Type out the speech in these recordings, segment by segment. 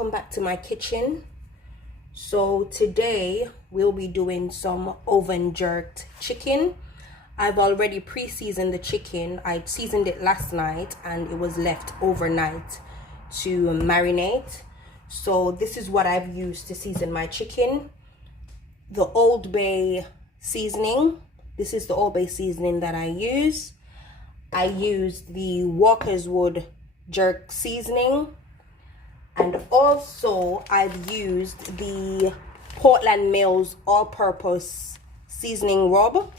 welcome back to my kitchen. So today we'll be doing some oven jerked chicken. I've already pre-seasoned the chicken. I seasoned it last night and it was left overnight to marinate. So this is what I've used to season my chicken. The Old Bay seasoning. This is the Old Bay seasoning that I use. I used the Walker's Wood jerk seasoning. And also I've used the Portland Mills all-purpose seasoning rub.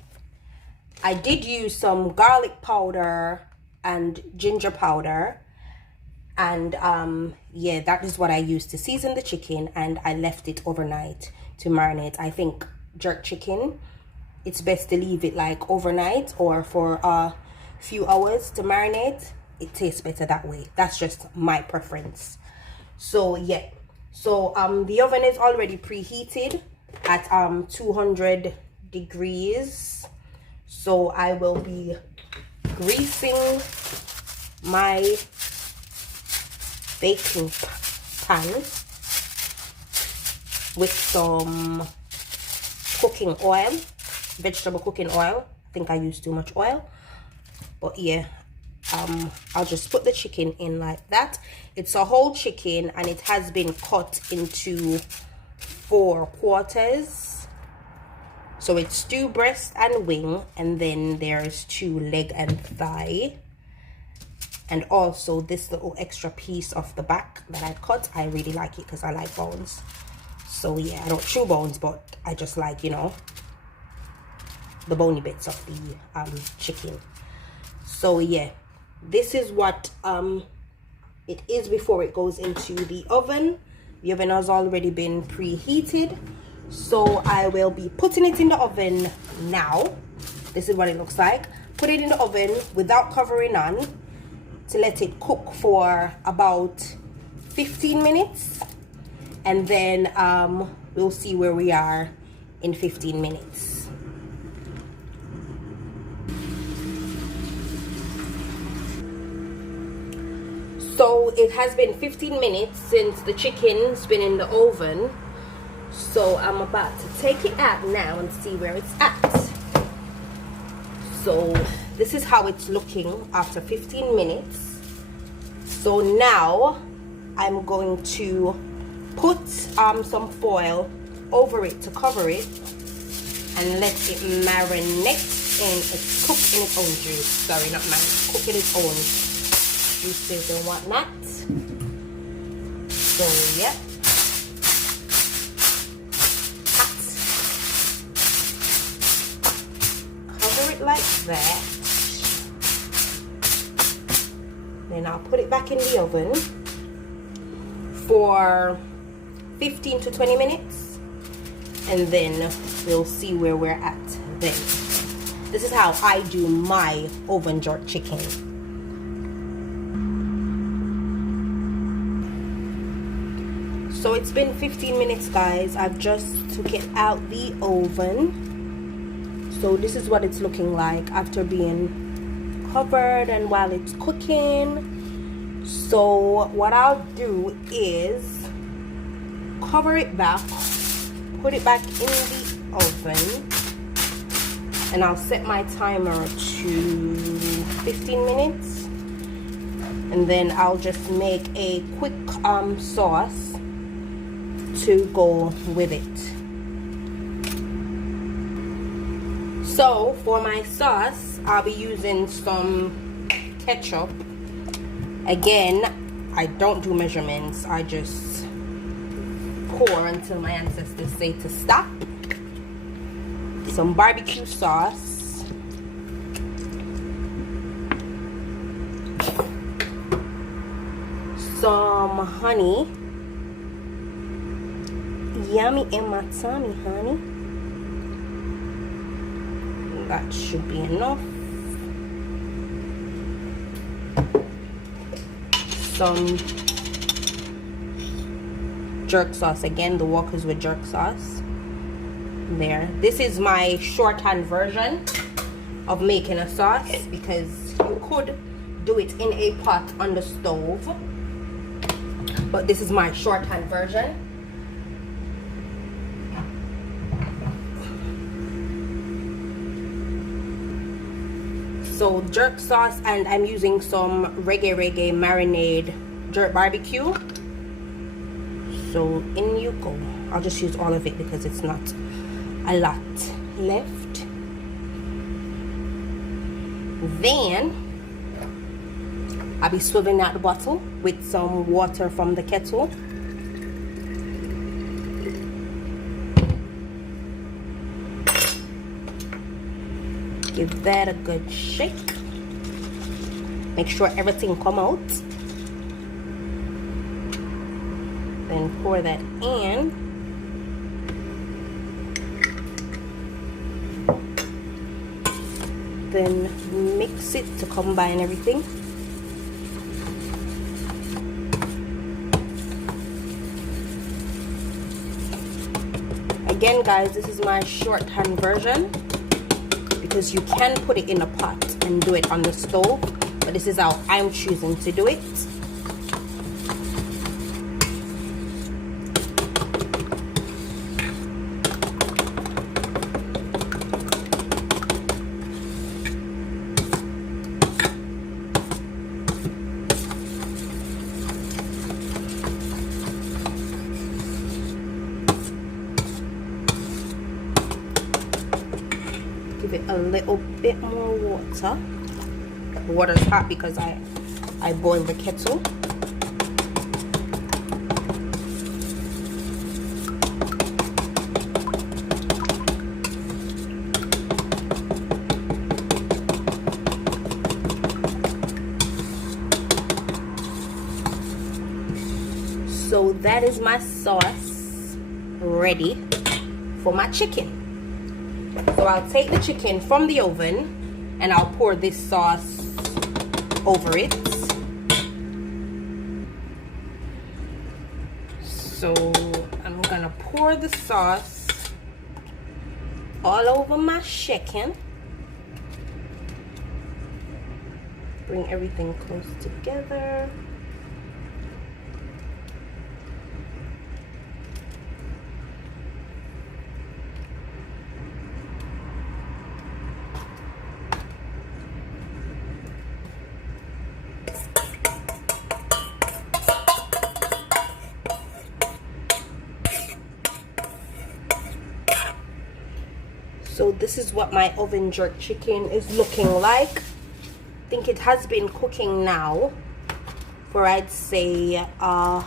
I did use some garlic powder and ginger powder. And yeah, that is what I used to season the chicken, and I left it overnight to marinate. I think jerk chicken, it's best to leave it like overnight or for a few hours to marinate. It tastes better that way. That's just my preference. So yeah, so the oven is already preheated at 200 degrees. So I will be greasing my baking pan with some cooking oil, vegetable cooking oil. I think I used too much oil, but yeah, I'll just put the chicken in like that. It's a whole chicken and it has been cut into 4 quarters. So it's 2 breast and wing, and then there's 2 leg and thigh. And also this little extra piece of the back that I cut. I really like it because I like bones. So yeah, I don't chew bones, but I just like, you know, the bony bits of the chicken. So yeah, this is what it is before it goes into the oven. The oven has already been preheated, so I will be putting it in the oven now. This is what it looks like. Put it in the oven without covering on to let it cook for about 15 minutes, and then we'll see where we are in 15 minutes. So it has been 15 minutes since the chicken's been in the oven. So I'm about to take it out now and see where it's at. So this is how it's looking after 15 minutes. So now I'm going to put some foil over it to cover it and let it marinate in its cook in its own juice. Sorry, not marinate, cook in its own juices and whatnot. So yeah, cover it like that. Then I'll put it back in the oven for 15 to 20 minutes, and then we'll see where we're at then. This is how I do my oven jerk chicken. So it's been 15 minutes, guys. I've just took it out the oven. So this is what it's looking like after being covered and while it's cooking. So what I'll do is cover it back, put it back in the oven, and I'll set my timer to 15 minutes, and then I'll just make a quick sauce to go with it. So for my sauce, I'll be using some ketchup. Again, I don't do measurements. I just pour until my ancestors say to stop. Some barbecue sauce. Some honey. Yummy in my tummy, honey. That should be enough. Some jerk sauce. Again, the Walker's Wood jerk sauce. There. This is my shorthand version of making a sauce, because you could do it in a pot on the stove. but this is my shorthand version. So jerk sauce, and I'm using some reggae marinade jerk barbecue. So in you go. I'll just use all of it because it's not a lot left. Then I'll be swiveling out the bottle with some water from the kettle. Give that a good shake. Make sure everything come out. Then pour that in. Then mix it to combine everything. Again guys, this is my shorthand version because you can put it in a pot and do it on the stove, but this is how I'm choosing to do it. Give it a little bit more water. The water is hot because I boiled the kettle. So that is my sauce ready for my chicken. So I'll take the chicken from the oven and I'll pour this sauce over it. So I'm gonna pour the sauce all over my chicken. Bring everything close together. So this is what my oven jerk chicken is looking like. I think it has been cooking now for, I'd say, half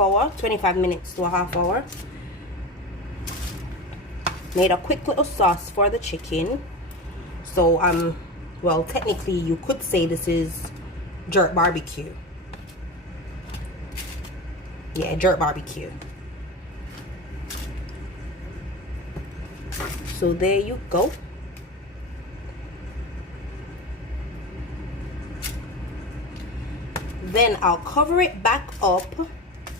hour, 25 minutes to a half hour. Made a quick little sauce for the chicken. So well, technically you could say this is jerk barbecue. Yeah, jerk barbecue. So there you go. Then I'll cover it back up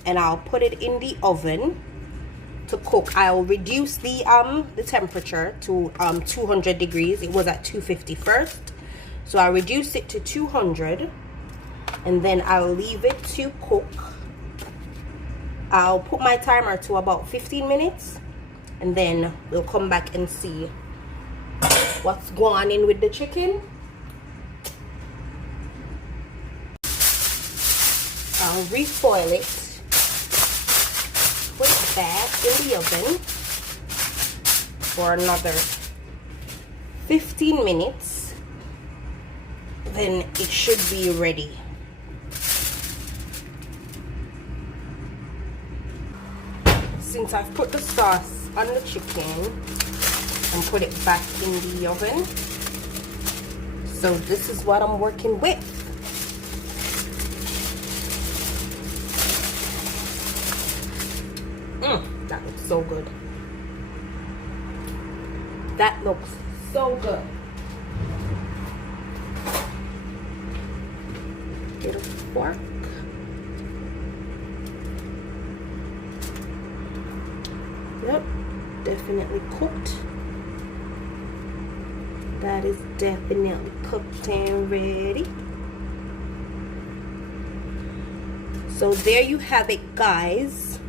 and I'll put it in the oven to cook. I'll reduce the temperature to 200 degrees. It was at 250 first, so I'll reduce it to 200 and then I'll leave it to cook. I'll put my timer to about 15 minutes and then we'll come back and see what's going on with the chicken. I'll refoil it, put it back in the oven for another 15 minutes, then it should be ready. Since I've put the sauce on the chicken and put it back in the oven, so this is what I'm working with. That looks so good. That looks so good. Get a fork. Yep, definitely cooked. That is definitely cooked and ready. So there you have it, guys,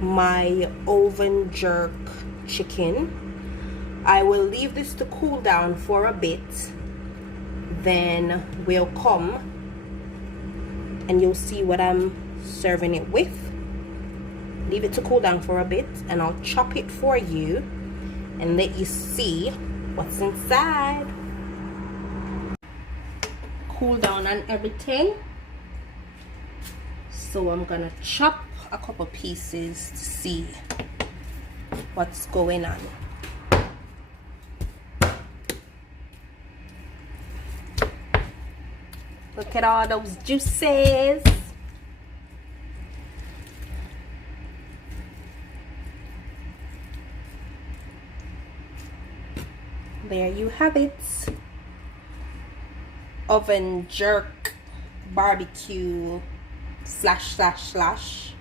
my oven jerk chicken. I will leave this to cool down for a bit, then we'll come and you'll see what I'm serving it with. Leave it to cool down for a bit and I'll chop it for you and let you see what's inside. Cool down and everything, so I'm gonna chop a couple pieces to see what's going on. Look at all those juices. There you have it. Oven jerk barbecue //